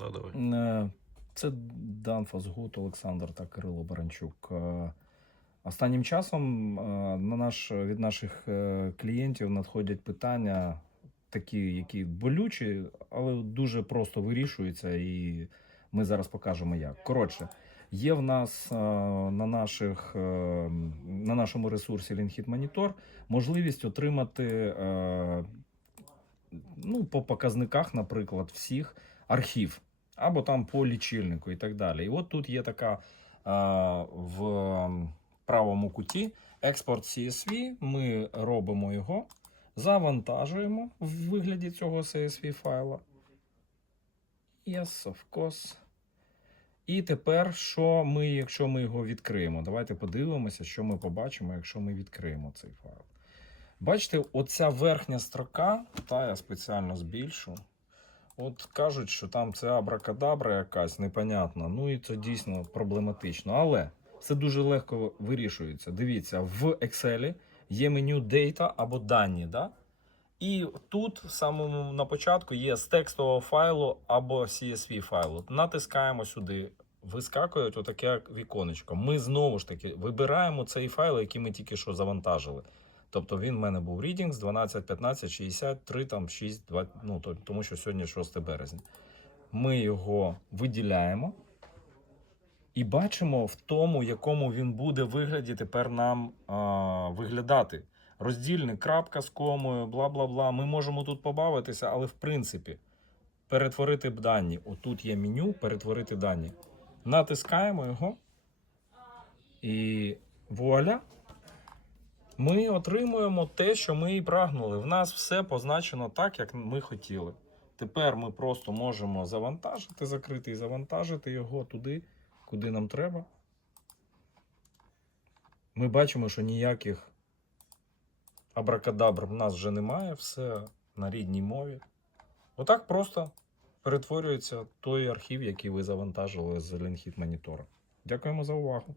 Да, давай. Е, Це Данфос Гуд, Олександр та Кирило Баранчук. Е, Останнім часом е, на наш, від наших клієнтів надходять питання, такі, які болючі, але дуже просто вирішуються, і ми зараз покажемо як. Коротше, є в нас на, наших, на нашому ресурсі LeanHit Monitor можливість отримати ну, по показниках, наприклад, всіх архів або там по лічильнику і так далі. І от тут є така а, в правому куті експорт CSV. Ми робимо його, завантажуємо в вигляді цього CSV файла. Yes, of course. І тепер, що ми, якщо ми його відкриємо? Давайте подивимося, що ми побачимо, якщо ми відкриємо цей файл. Бачите, оця верхня строка, та я спеціально збільшу. От кажуть, що там це абракадабра якась непонятна. Ну і це дійсно проблематично. Але це дуже легко вирішується. Дивіться, в Excel є меню Data або дані. Да? І тут, самому на початку, є з текстового файлу або CSV файлу. Натискаємо сюди, вискакує отаке віконечко. Ми знову ж таки вибираємо цей файл, який ми тільки що завантажили. Тобто він в мене був Readings 12, 15, 63, там 6, 2, ну, тому що сьогодні 6 березня. Ми його виділяємо і бачимо в тому, якому він буде вигляді тепер нам а, виглядати. Роздільник, крапка з комою, бла бла бла. Ми можемо тут побавитися, але в принципі перетворити дані. Отут є меню перетворити дані. Натискаємо його. І вуаля! Ми отримуємо те, що ми і прагнули. В нас все позначено так, як ми хотіли. Тепер ми просто можемо завантажити, закрити і завантажити його туди, куди нам треба. Ми бачимо, що ніяких абракадабр в нас вже немає, все на рідній мові. Отак просто перетворюється той архів, який ви завантажили з LeanHit монітора. Дякуємо за увагу.